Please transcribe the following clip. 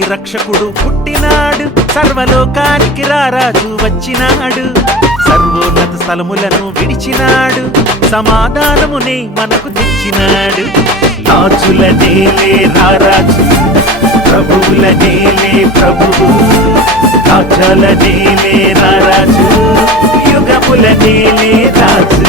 లోకానికి రక్షకుడు పుట్టినాడు. సర్వలోకానికి రారాజు వచ్చినాడు. సర్వోన్నత స్థలములను విడిచినాడు. సమాధానమునే మనకు తెచ్చినాడు. రాజుల నేలే రారాజు. ప్రభువుల నేలే ప్రభు రాజుల నేలే రారాజు. యుగముల నేలే రాజు.